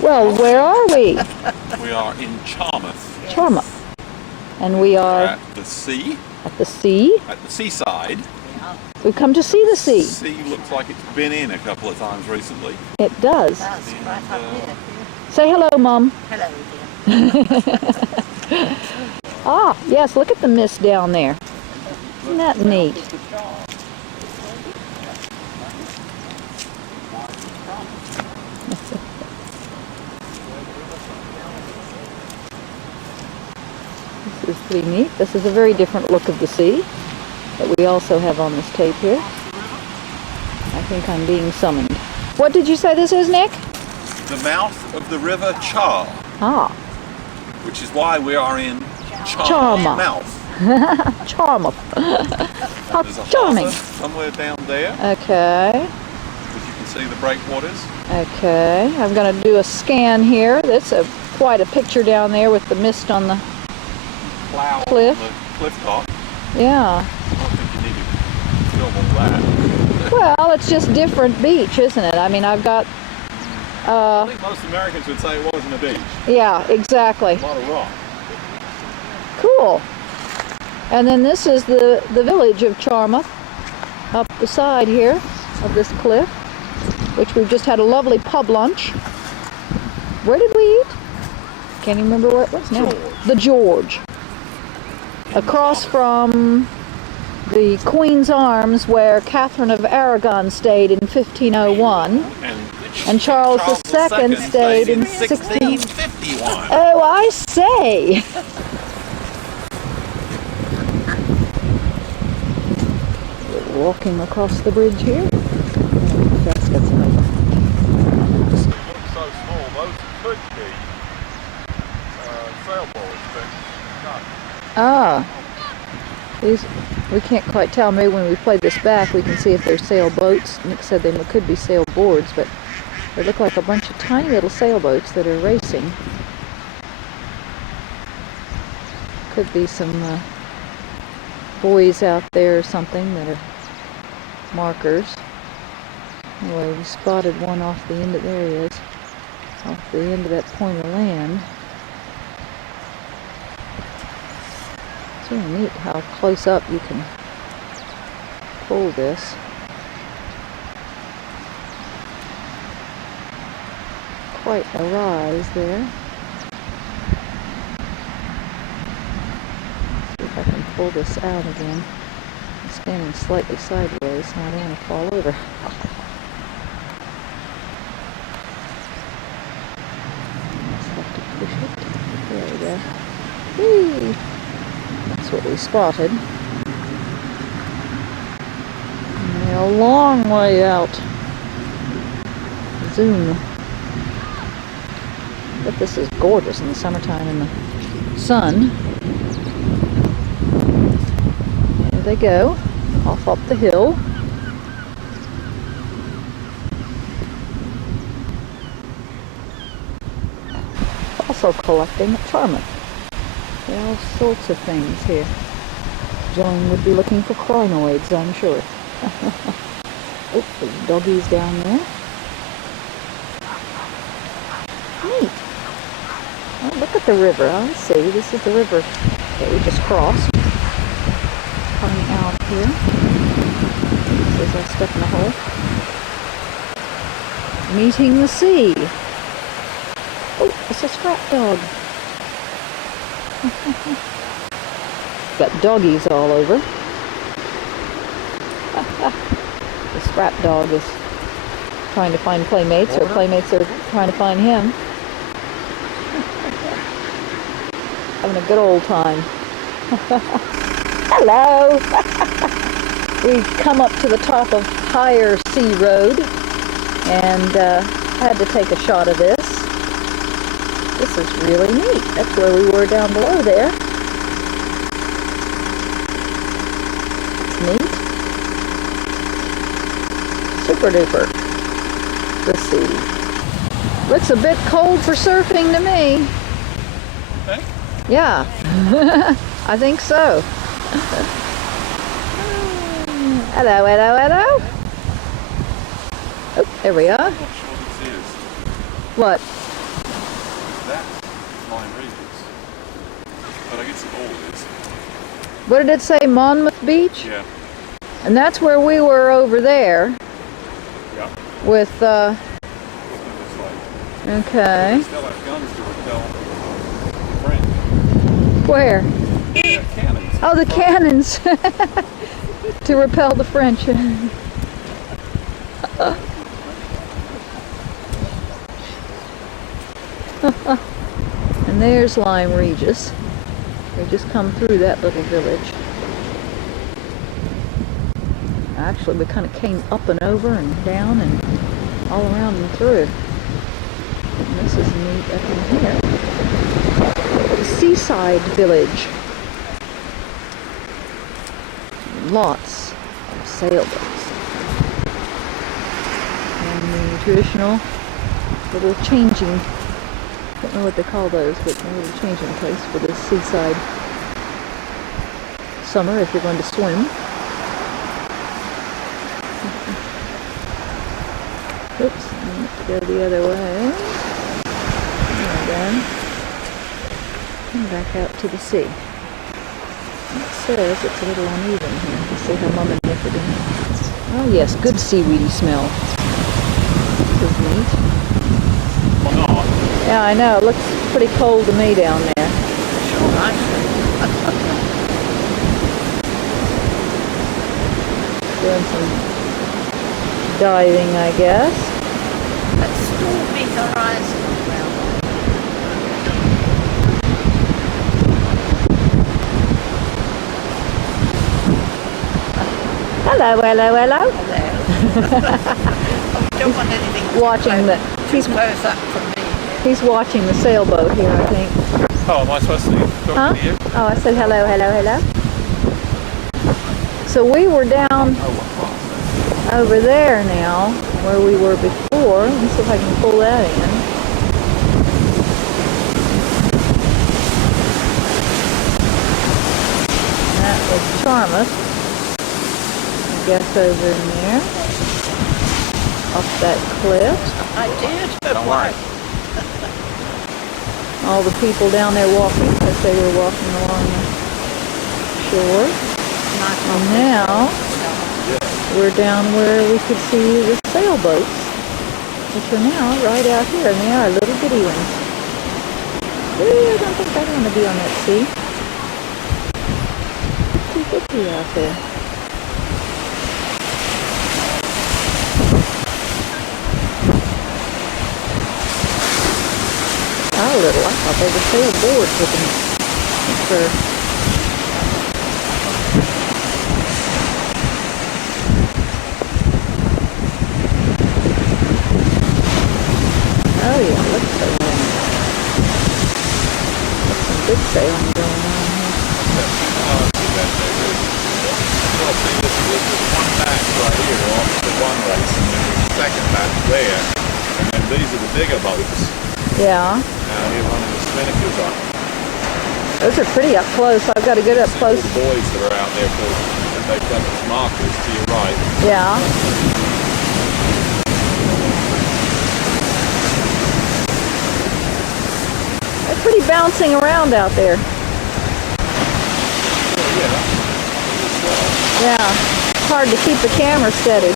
Well, where are we? We are in Charmouth. Charmouth. And we are At the sea. at the sea. At the seaside. We've come to see the sea. The sea looks like it's been in a couple of times recently. It does. That's right up here. Say hello, Mum. Hello, dear. Ah, yes, look at the mist down there. Isn't that neat? This is pretty neat. This is a very different look of the sea that we also have on this tape here. I think I'm being summoned. What did you say this is, Nick? The mouth of the River Char, Ah, which is why we are in Charmouth. Mouth. Charmouth. How There's a charming. harbour somewhere down there, Okay, as you can see the breakwaters. okay. I'm going to do a scan here. That's quite a picture down there with the mist on the... Cloud Cliff. on the cliff top. Yeah. I don't think you need to film all that. Well, it's just different beach, isn't it? I mean, I've got... I think most Americans would say it wasn't a beach. Yeah, exactly. A lot of rock. Cool. And then this is the village of Charmouth up the side here of this cliff, which we've just had a lovely pub lunch. Where did we eat? Can't even remember where it was now. George. The George. Across from the Queen's Arms where Catherine of Aragon stayed in 1501. And Charles II stayed in 1651. Oh, I say! We're walking across the bridge here. That's got some... Looks so small, those could be sailboats, but not. Ah, these, we can't quite tell. Maybe when we play this back we can see if they're sailboats. Nick said they could be sailboards, but they look like a bunch of tiny little sailboats that are racing. Could be some buoys out there or something that are markers. Anyway, we spotted one off the end of, there he is, off the end of that point of land. It's really neat how close up you can pull this. Quite a rise there. See if I can pull this out again. I'm standing slightly sideways, so I don't want to fall over. Just have to push it. There we go. Whee! That's what we spotted. And they're a long way out. Zoom. But this is gorgeous in the summertime in the sun. There they go, off up the hill. Also collecting at Charmouth. There are all sorts of things here. Joan would be looking for crinoids, I'm sure. Oh, there's doggies down there. Neat. Oh, look at the river. I see. This is the river that we just crossed. Coming out here. As I step in the hole. Meeting the sea. Oh, it's a scrap dog. Got doggies all over. The scrap dog is trying to find playmates, or playmates are trying to find him. Having a good old time. Hello! We've come up to the top of Higher Sea Road and had to take a shot of this. This is really neat. That's where we were down below there. It's neat. Super duper. The sea. Looks a bit cold for surfing to me. Okay. Yeah, I think so. Hello, hello, hello. Oh, there we are. Not sure this is. What? That's Lyme Regis. But I guess it all is. What did it say? Monmouth Beach? Yeah. And that's where we were over there Yeah. with, It's like, okay. they still have guns to repel French. Where? They have cannons. Oh, the cannons to repel the French. And there's Lyme Regis. They just come through that little village. Actually, we kind of came up and over and down and all around and through. And this is neat up in here. The seaside village. Lots of sailboats. And the traditional little changing, I don't know what they call those, but a little changing place for the seaside summer if you're going to swim. Oops, I need to go the other way. There we go. And back out to the sea. It says it's a little uneven here. Let's see how Mom and Nick are doing. Oh yes, good seaweedy smell. This is neat. Or not. Yeah, I know. It looks pretty cold to me down there. Sure, I Doing some diving, I guess. Let's stormy horizon around. Hello, hello, hello. Hello. I don't want anything Watching the too close up from me. he's watching the sailboat here, I think. Oh, am I supposed to be talking Huh? to you? Oh, I said hello, hello, hello. So we were down over there now, where we were before. Let me see if I can pull that in. That was Charmouth. I guess over in there. Up that cliff. I did. Don't worry. All the people down there walking as they were walking along the shore. And now we're down where we could see the sailboats, which are now right out here, and they are little bitty ones. Ooh, I don't think I want to be on that sea. It's too bitty out there. Oh, little. I thought they were sailboards with them. For oh yeah, look at that. Some good sailing going on here. Well, see, this is one batch right here off the one race, and then there's a second batch there. And then these are the bigger boats Yeah, out here running the spinnakers up. those are pretty up close. I've got to get up See close. all the boys that are out there, and they've got those markers to your right. Yeah. They're pretty bouncing around out there. Oh, yeah. Yeah, it's hard to keep the camera steady.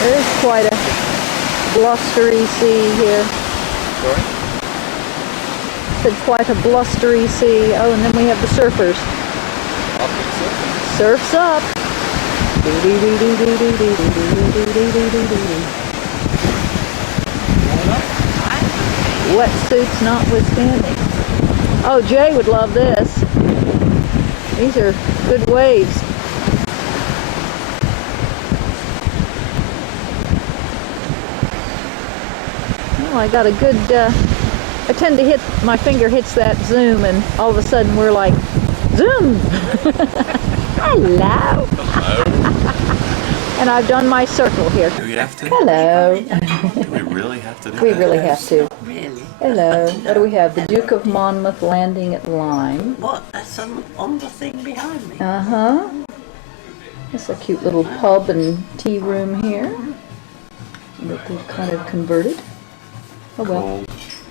There's quite a blustery sea here. Sorry? Said quite a blustery sea. Oh, and then we have the surfers. Up in Sydney. Surf's up. Wetsuits notwithstanding. Oh, Jay would love this. These are good waves. Well, I got a good, I tend to hit, my finger hits that zoom and all of a sudden we're like, zoom! Hello! And I've done my circle here. Do we have to? Hello. Do we really have to do We that? really have to. Really? Hello. What do we have? The Duke of Monmouth landing at Lyme. What? That's on the thing behind me. Uh-huh. That's a cute little pub and tea room here. that they've kind of converted. Oh well.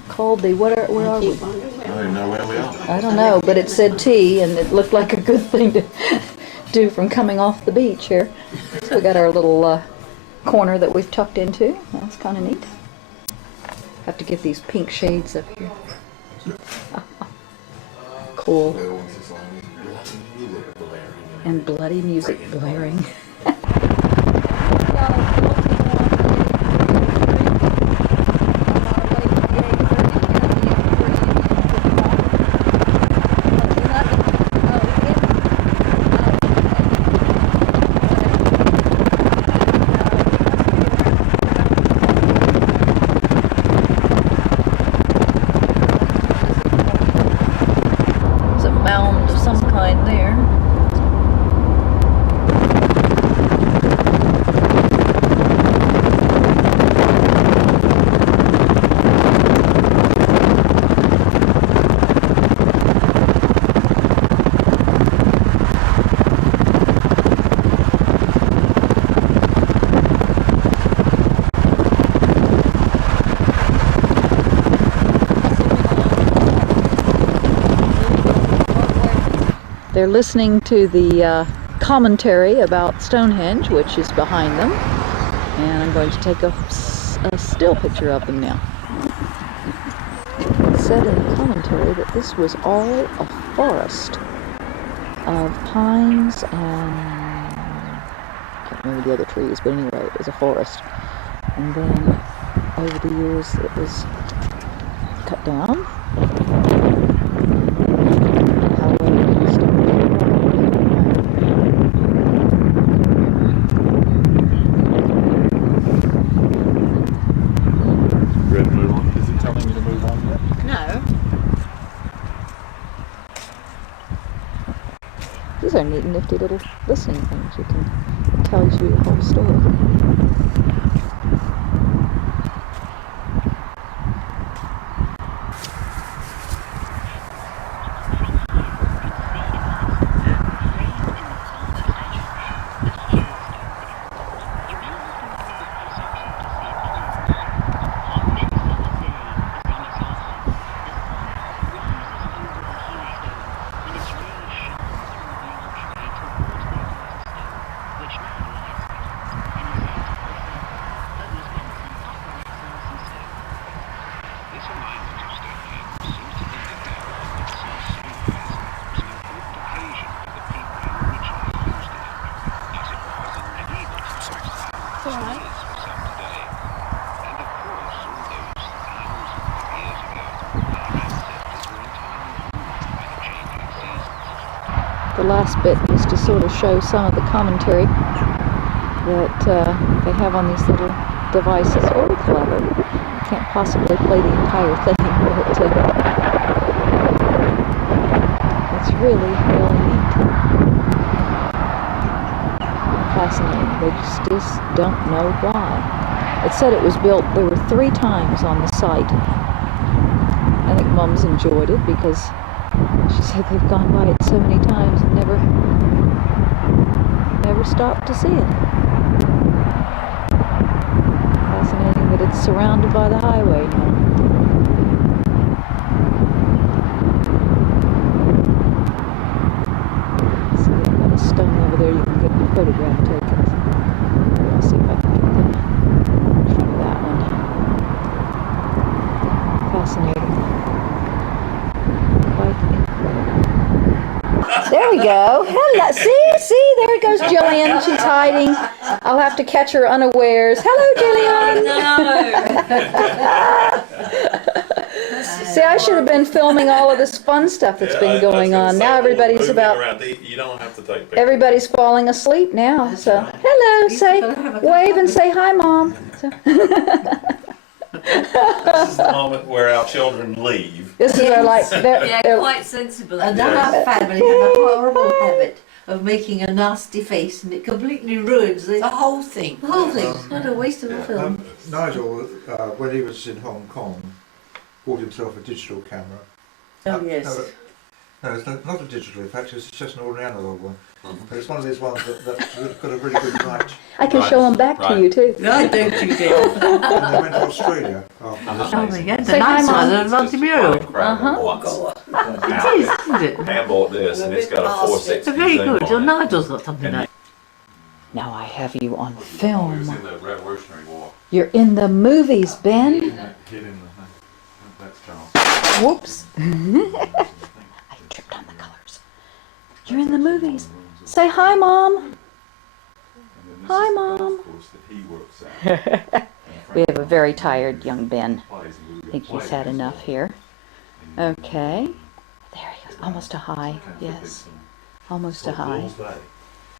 Called the, where are we? I don't even know where we are. I don't know, but it said tea, and it looked like a good thing to do from coming off the beach here. So we got our little corner that we've tucked into. That's kind of neat. Have to get these pink shades up here. Cool. And bloody music blaring. Mound of some kind there. They're listening to the commentary about Stonehenge, which is behind them, and I'm going to take a still picture of them now. It said in the commentary that this was all a forest of pines and I can't remember the other trees, but anyway, it was a forest. And then over the years it was cut down. These are neat and nifty little listening things. You can tell you the whole story. The last bit was to sort of show some of the commentary that they have on these little devices. Very clever. Can't possibly play the entire thing, but it's really, really neat. Fascinating. They just don't know why. It said it was built, there were 3 times on the site. I think Mom's enjoyed it because she said they've gone by it so many times and never stopped to see it. Fascinating that it's surrounded by the highway now. See, I've got a stone over there you can get a photograph taken. I'll see if I can get them in front of that one. Fascinating. Quite incredible. There we go. Hello. See, there goes Jillian. She's hiding. I'll have to catch her unawares. Hello, Jillian. No. See, I should have been filming all of this fun stuff that's been going on. Now everybody's about. You don't have to take pictures. Everybody's falling asleep now. So, hello. Say, wave and say hi, Mom. So. This is the moment where our children leave. This is where, like, Yeah, they're quite sensible. And that family have a horrible habit of making a nasty face, and it completely ruins the whole thing. whole thing. It's not a waste of a film. Nigel, when he was in Hong Kong, bought himself a digital camera. Oh yes. No, it's not a digital. In fact, it's just an ordinary analog one. But it's one of these ones that's got a really good night. I can Right, show them back to right. you too. No, don't you dare. And they went to Australia after this. Oh my God, Say the nice hi, one, Mum. the Montemuro. Uh-huh. It is, isn't it? Pam bought this, and it's got a 460 It's very zoom good. on Your it. Nigel's got something And like Now I have you on He was film. in the Revolutionary War. You're in the movies, Ben. Hid in the thing. That's Charles. Whoops. I tripped on the colors. You're in the movies. Say hi, Mom. And then this Hi, is the golf Mom. course that he works at. We have a very tired young Ben. Plays, and we I think play he's had against enough him. here. And, Okay. There he goes. Almost a high. Yes. Almost a high. Bulls Bay.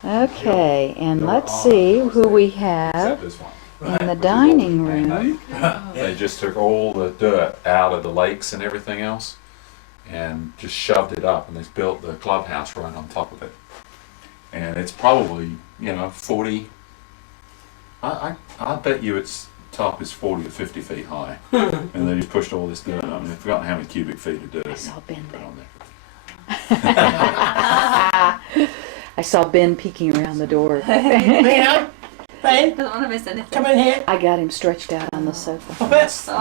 Okay, and let's see who we have Except this one. in the Which is all dining man-made. room. They just took all the dirt out of the lakes and everything else and just shoved it up, and they built the clubhouse right on top of it. And it's probably, 40, I bet you its top is 40 to 50 feet high. And they just pushed all this dirt on. I've forgotten how many cubic feet of dirt I saw Ben put there. on there. I saw Ben peeking around the door. Ben, Ben, Doesn't want to miss anything. come in here. I got him stretched out on the sofa. That's their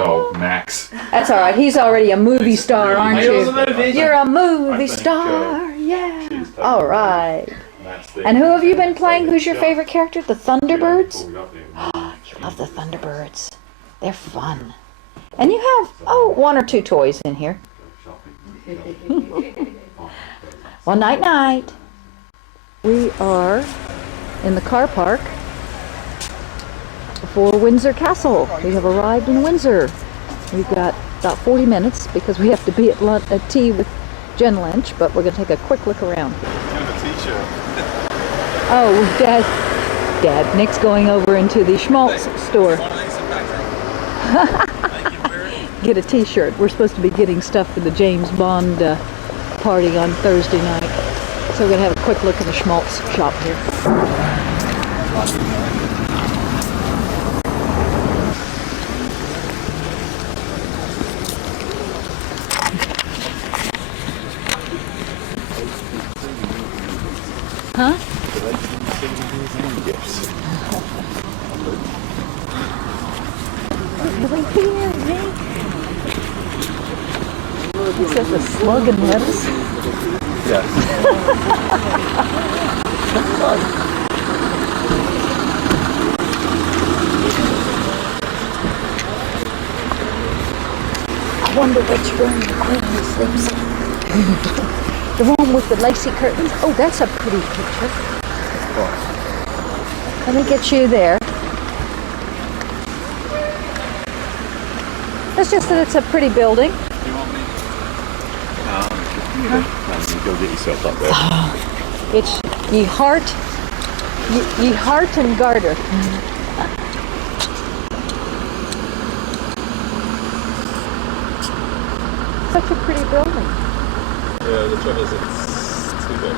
dog, Max. That's all right. He's already a movie star, aren't He was you? a movie. You're a I movie think, star. Yeah. she's taken All over. right. That's their- And who have you been playing? Who's your favorite character? The Thunderbirds? Before we got there, You love the Thunderbirds. They're fun. And you have, one or two toys in here. Well, night night. We are in the car park for Windsor Castle. We have arrived in Windsor. We've got about 40 minutes because we have to be at tea with Jen Lynch, but we're going to take a quick look around. Oh, Dad, Nick's going over into the Schmaltz store. Get a t-shirt. We're supposed to be getting stuff for the James Bond party on Thursday night. So we're going to have a quick look in the Schmaltz shop here. Huh? Really here, me? Is that the slug and lettuce? I wonder which room the queen sleeps in. The one with the lacy curtains. Oh, that's a pretty picture. Let me get you there. It's just that it's a pretty building. You want me? No, you go get yourself up there. It's ye Hart and Garter. Such a pretty building. Yeah, the trouble is it's too big.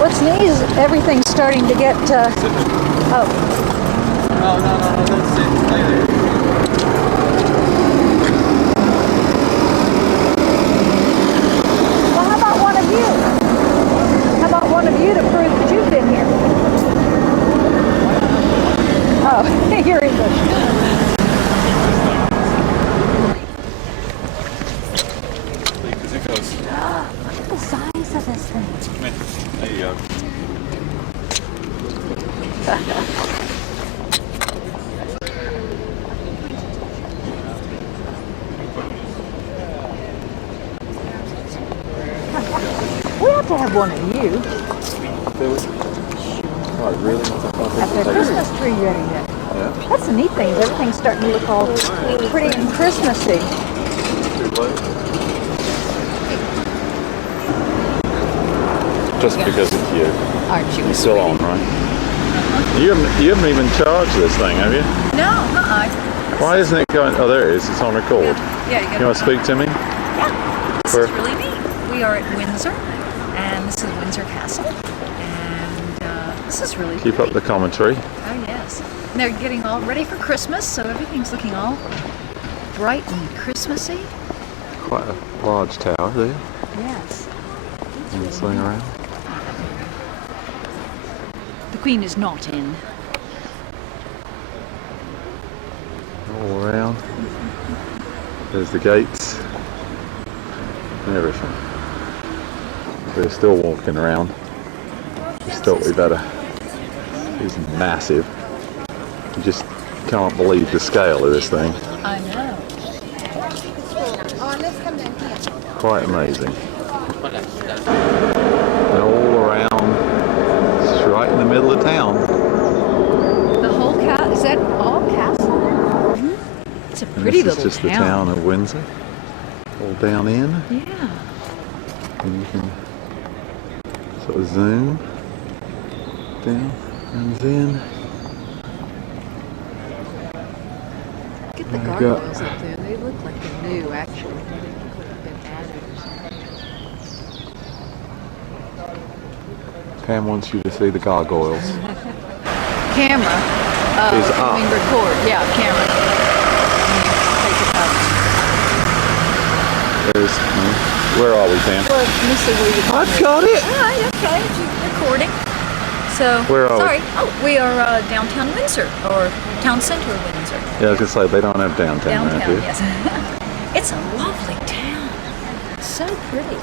What's neat is everything's starting to get. Oh, No, don't sit. Stay there. well, how about one of you? How about one of you to prove that you've been here? Oh, you're English. Because it goes. Look at the size of this thing. There you go. We ought to have one of you. Oh, really? Have their Christmas tree ready yet. Yeah. That's the neat thing. is Everything's starting to look all pretty and Christmassy. Just because it's you. Aren't you? It's still on, right? You haven't even charged this thing, have you? No, Why isn't it going? Oh, there it is. It's on record. Yeah, You want to speak to me? Yeah, this Where? is really neat. We are at Windsor, and this is Windsor Castle. And This is really Keep up the commentary. Oh yes. And they're getting all ready for Christmas, so everything's looking all bright and Christmassy. Quite a large tower there. Yes. You can swing around. The Queen is not in. All around. There's the gates and everything. They're still walking around. Just thought we better. It's massive. You just can't believe the scale of this thing. I know. Quite amazing. And all around, it's right in the middle of town. The whole is that all castle? Mm-hmm. It's a And pretty this little is just the town of Windsor. All down in. Yeah. And you can sort of zoom down and in. Get the There you go. gargoyles up there. They look like they're new, actually. They look like they've been added or something. Pam wants you to see the gargoyles. Camera. Is I up. mean, record. Yeah, camera. Take it up. There's, where are we, Pam? Well, let me see where you I've got it. All right, okay, it's recording. So, Where are we? sorry. Oh, we are downtown Windsor, or town center of Windsor. Yeah, I was gonna say they don't have downtown around Downtown, here. yes. It's a lovely town. So pretty.